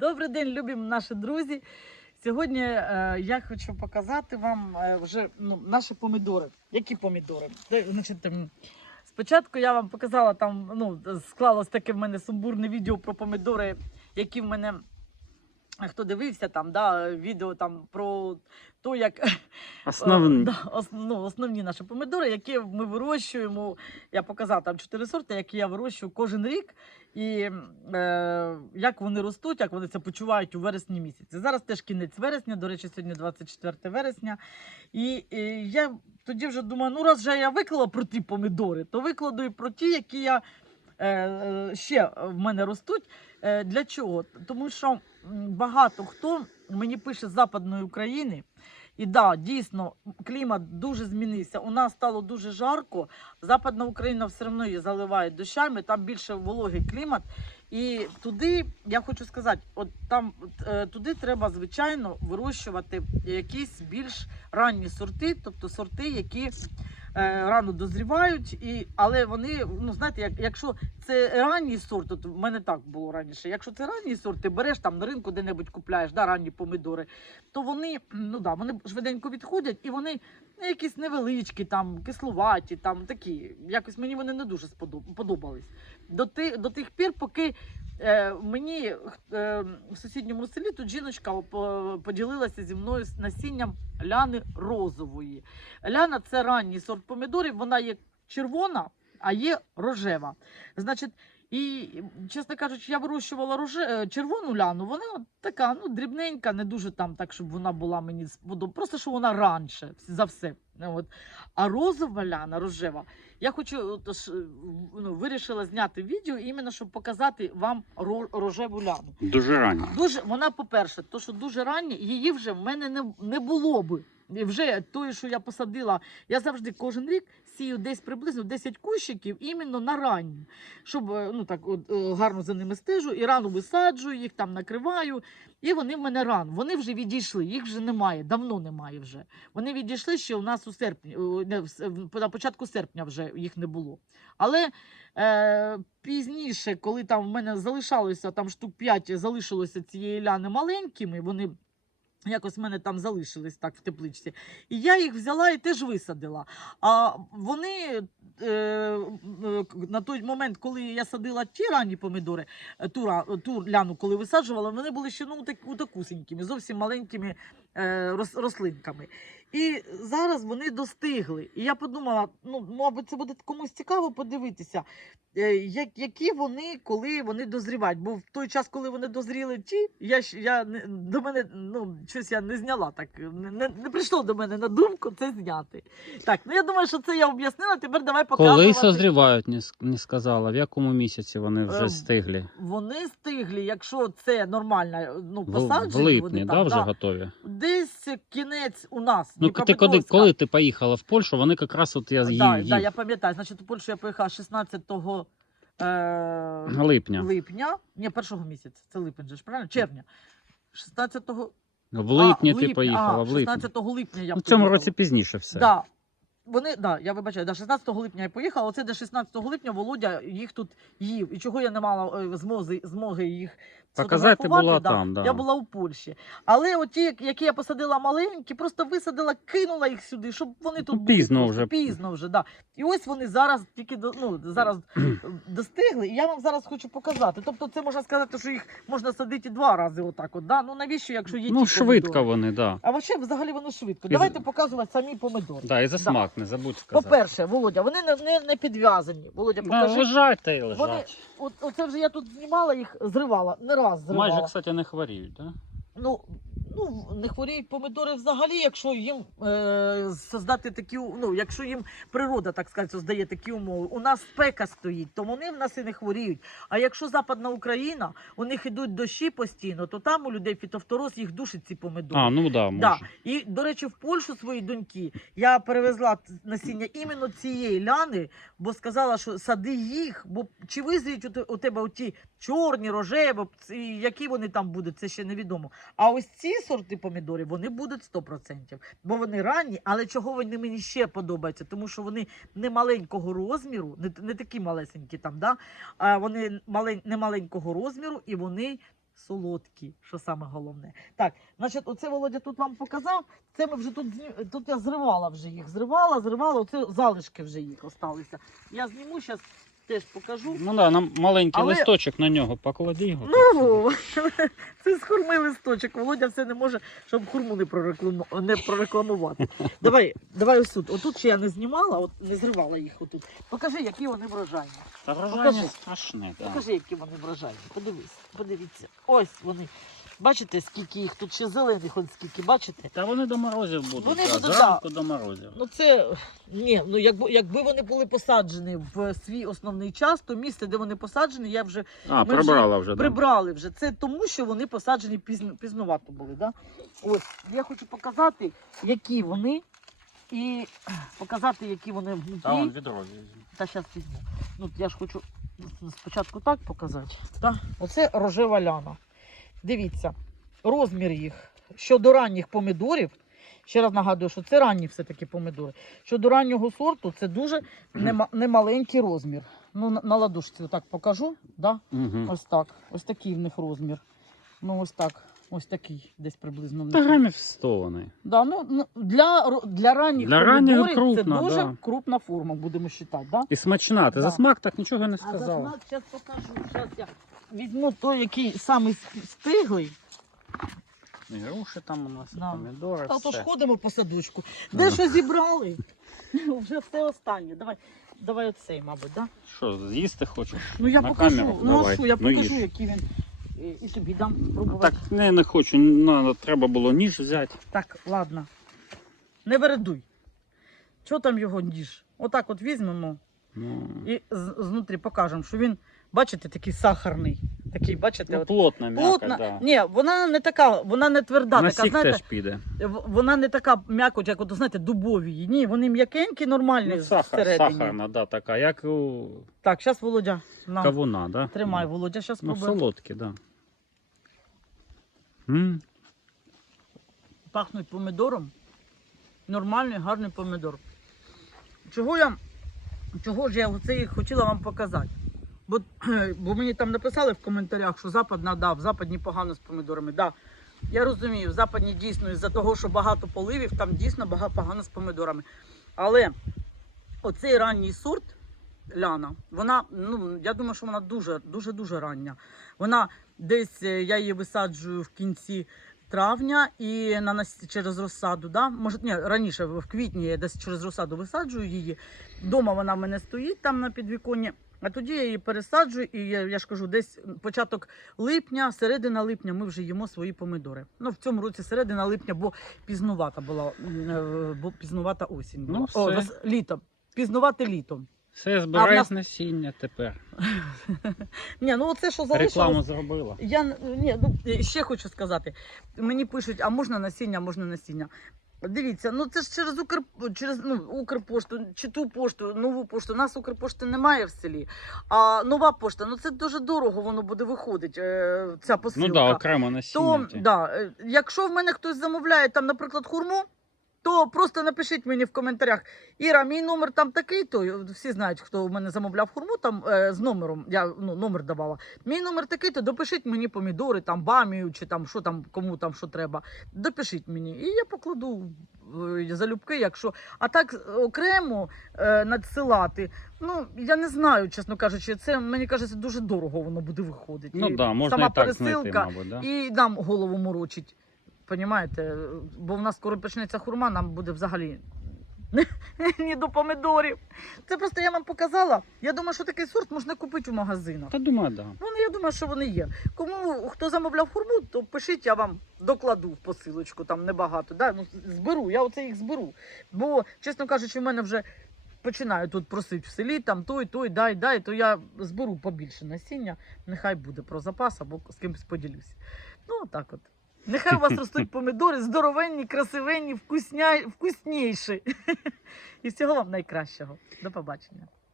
Добрий день, любі наші друзі. Сьогодні е, я хочу показати вам е, вже ну, наші помідори. Які помідори? Де, Значить, спочатку я вам показала там, ну, склалось таке в мене сумбурне відео про помідори, які в мене. Хто дивився там, да, відео там про те, як Основні. Е, Да, ос, ну, основні наші помідори, які ми вирощуємо. Я показала там чотири сорти, які я вирощую кожен рік. І е, як вони ростуть, як вони це почувають у вересні місяці. Зараз теж кінець вересня, до речі, сьогодні 24 вересня. І, і я тоді вже думаю, ну раз вже я виклала про ті помідори, то викладу і про ті, які я е, е, ще в мене ростуть. Е, для чого? Тому що багато хто мені пише з Западної України. І да, дійсно, клімат дуже змінився. У нас стало дуже жарко. Западна Україна все одно її заливає дощами, там більше вологий клімат. І туди, я хочу сказати, от там е, туди треба, звичайно, вирощувати якісь більш ранні сорти, тобто сорти, які рано дозрівають, і, але вони, ну знаєте, як, якщо це ранній сорт, от в мене так було раніше. Якщо це ранній сорт, ти береш там на ринку де-небудь купляєш да, ранні помідори, то вони, ну да, вони швиденько відходять і вони ну, якісь невеличкі, там, кисловаті, там такі. Якось мені вони не дуже сподоб- подобались. До, ти, до тих пір, поки е, мені е, в сусідньому селі тут жіночка поділилася зі мною насінням ляни розової. Ляна це ранній сорт помідорів, вона є червона, а є рожева. Значить, і, чесно кажучи, я вирощувала роже... е, червону ляну, вона така ну, дрібненька, не дуже там так, щоб вона була мені сподобана. Просто що вона раніше за все. От. А розова ляна, рожева, я хочу от, ж, ну, вирішила зняти відео іменно, щоб показати вам ро- рожеву ляну. Дуже ранні. Дуже вона, по-перше, то що дуже рання, її вже в мене не, не було би. Вже тої, що я посадила, я завжди кожен рік сію десь приблизно 10 кущиків іменно на ранні, щоб е, ну так от, е, гарно за ними стежу і рано висаджую, їх там накриваю. І вони в мене рано. Вони вже відійшли, їх вже немає, давно немає вже. Вони відійшли ще у нас у серпні, на початку серпня вже їх не було. Але е, пізніше, коли там в мене залишалося там штук 5 залишилося цієї ляни маленькими, вони якось в мене там залишились так в тепличці. І я їх взяла і теж висадила. А вони е, е, на той момент, коли я садила ті ранні помідори, е, ту, ту ляну, коли висаджувала, вони були ще ну, так, такусенькими, зовсім маленькими е, рос, рослинками. І зараз вони достигли. І я подумала, ну, мабуть, це буде комусь цікаво подивитися, е, як, які вони, коли вони дозрівають. Бо в той час, коли вони дозріли ті, я, я до мене ну, щось я не зняла так. Не, не, не прийшло до мене на думку це зняти. Так, ну я думаю, що це я об'яснила. Тепер давай показувати. Коли созрівають, не, сказала. В якому місяці вони вже Ем, стиглі? Вони стиглі, якщо це нормально, ну, В, в липні, вони да, там, вже да. готові? Десь кінець у нас. Ну, ти коли, коли ти поїхала в Польщу, вони якраз от я їв, Да, да, я пам'ятаю. Значить, у Польщу я поїхала 16 е, липня. липня. Ні, першого місяця. Це липень же ж, правильно? Червня. 16-го... В липні а, ти поїхала, а, в липні. 16 липня я Ну, в цьому поїхала. році пізніше все. Да. Вони, да, я вибачаю, да, 16 липня я поїхала. Оце до 16 липня Володя їх тут їв. І чого я не мала е, змоги, змоги їх Показати була да, там, да. Я була у Польщі. Але оті, які я посадила маленькі, просто висадила, кинула їх сюди, щоб вони тут Ну, були пізно вже. Пізно вже, да. І ось вони зараз тільки ну, зараз достигли. І я вам зараз хочу показати. Тобто, це можна сказати, що їх можна садити два рази отак. От, да? Ну навіщо, якщо є Ну, швидко помідори? вони, да. А взагалі, взагалі вони швидко. І Давайте показувати самі помідори. Да, і за Да. смак, не забудь сказати. По-перше, Володя, вони не, не, не підв'язані. Володя, Да, покажи. лежать та й Вони, от, оце вже я тут знімала їх, зривала, не раз зривала. Майже, кстати, не хворіють, да? Ну, ну, не хворіють помідори взагалі, якщо їм е, создати такі, ну, якщо їм природа, так сказати, создає такі умови. У нас спека стоїть, то вони в нас і не хворіють. А якщо Западна Україна, у них ідуть дощі постійно, то там у людей фітофтороз їх душить ці помідори. А, ну да, може. Да. І, до речі, в Польщу своїй доньки я перевезла насіння іменно цієї ляни, бо сказала, що сади їх, бо чи визріють у тебе оті чорні, рожеві, які вони там будуть, це ще невідомо. А ось ці сорти помідорів вони будуть 100%. Бо вони ранні, але чого вони мені ще подобаються? Тому що вони не маленького розміру, не, не такі малесенькі там, да? а вони малень, не маленького розміру і вони солодкі, що саме головне. Так, значить, оце Володя тут вам показав. Це ми вже тут тут я зривала вже їх. Зривала, зривала, оце залишки вже їх осталися. Я зніму зараз теж покажу. Ну да, нам маленький Але- листочок на нього поклади його. Ну, це з хурми листочок. Володя все не може, щоб хурму не, прорекламу... не прорекламувати. Давай, давай ось тут. Отут ще я не знімала, от не зривала їх отут. Покажи, які вони врожайні. Та Покажи. страшне, так. Покажи, які вони врожайні. Подивись, подивіться. Ось вони. Бачите, скільки їх тут ще зелених, от скільки, бачите? Та вони до морозів будуть. Вони да, будуть, зранку до морозів. Ну це ні, ну якби якби вони були посаджені в свій основний час, то місце, де вони посаджені, я вже А, ми прибрала вже, да. прибрали вже. Це тому, що вони посаджені пізно, пізнувато були. Да? Ось я хочу показати, які вони, і показати, які вони Та вон внутрі. відро. Та зараз візьму. Ну я ж хочу спочатку так показати. Да? Оце рожева ляна. Дивіться, розмір їх щодо ранніх помідорів. Ще раз нагадую, що це ранні все-таки помідори. Щодо раннього сорту, це дуже немаленький розмір. Ну, на, ладошці отак покажу. Да? Угу. Ось так. Ось такий в них розмір. Ну, ось так. Ось такий десь приблизно. Та грамів 100 вони. Да, ну, ну, для, для ранніх Для помідорів це дуже да. крупна форма, будемо вважати. Да? І смачна. Ти Да. за смак так нічого не А за смак зараз покажу. Зараз я візьму той, який самий стиглий. І груші там у нас, і Да. помідори, А то ж все. ходимо по садочку. Де що зібрали? Вже все останнє. Давай, давай оцей, мабуть, да? Що, з'їсти хочеш? Ну я На покажу. камеру Ну а давай. що, я Ну, покажу, їж. який він. І- І тобі дам Ну, пробувати. Так не, не хочу, ну, треба було ніж взяти. Так, ладно. Не вередуй. Що там його ніж? Отак от візьмемо Ну, і з- знутрі покажемо, що він, бачите, такий сахарний. Такий, бачите, ну от, плотна м'яка, плотна. да. Ні, вона не така, вона не тверда, На така, сік знаєте, теж піде. в- вона не така м'якоть, як от, знаєте, дубові. Ні, вони м'якенькі, нормальні Ну, сахар, всередині. сахарна, да, така, як у Так, зараз Володя. На, кавуна, да? тримай, Володя, зараз Ну, спробуємо. солодкі, да. М, Пахнуть помідором. Нормальний, гарний помідор. Чого я, чого ж я оце і хотіла вам показати? Бо, бо мені там написали в коментарях, що западна, да, в западні погано з помідорами. Да. Я розумію, западні дійсно із-за того, що багато поливів, там дійсно багато погано з помідорами. Але оцей ранній сорт Ляна, вона, ну, я думаю, що вона дуже, дуже, дуже рання. Вона десь е, я її висаджую в кінці травня і на нас через розсаду. Да? Може, ні, раніше в квітні я десь через розсаду висаджую її. Дома вона в мене стоїть там на підвіконні. А тоді я її пересаджую, і я, я ж кажу, десь початок липня, середина липня ми вже їмо свої помидори. Ну в цьому році середина липня, бо пізнувата була, е, бо пізнувата осінь. Була. Ну, О, все. літом. Пізнувате літом. Все збирай нас- насіння тепер. Ні, ну оце що залишилось. Рекламу зробила. Я ні, ну ще хочу сказати. Мені пишуть, а можна насіння, можна насіння. Дивіться, ну це ж через Укр через ну, Укрпошту, чи ту пошту, нову пошту. У нас Укрпошти немає в селі. А нова пошта, ну це дуже дорого воно буде виходить, е, ця посилка. Ну так, да, окремо То, насіння. ті. да, е, якщо в мене хтось замовляє там, наприклад, хурму, то просто напишіть мені в коментарях. Іра, мій номер там такий, то всі знають, хто в мене замовляв хурму там е, з номером. Я ну, номер давала. Мій номер такий, то допишіть мені помідори, там бамію, чи там що там, кому там що треба. Допишіть мені. І я покладу е, залюбки, якщо. А так окремо е, надсилати. Ну, я не знаю, чесно кажучи, це мені кажеться, дуже дорого воно буде виходити. Ну І да, можна сама і так знайти, пересилка, мабуть, да? і нам голову морочить. Понімаєте? Бо в нас скоро почнеться хурма, нам буде взагалі ні до помидорів. Це просто я вам показала. Я думаю, що такий сорт можна купити в магазинах. Та думаю, да. Ну, я думаю, що вони є. Кому хто замовляв хурму, то пишіть, я вам докладу в посилочку, там небагато. Да? Ну, зберу, я оце їх зберу. Бо, чесно кажучи, в мене вже починаю тут просити в селі, там той, той, дай, дай, то я зберу побільше насіння. Нехай буде про запас або з кимось поділюсь. Ну, отак от. Нехай у вас ростуть помідори здоровенні, красивенні, вкусня... вкусніші. І всього вам найкращого. До побачення.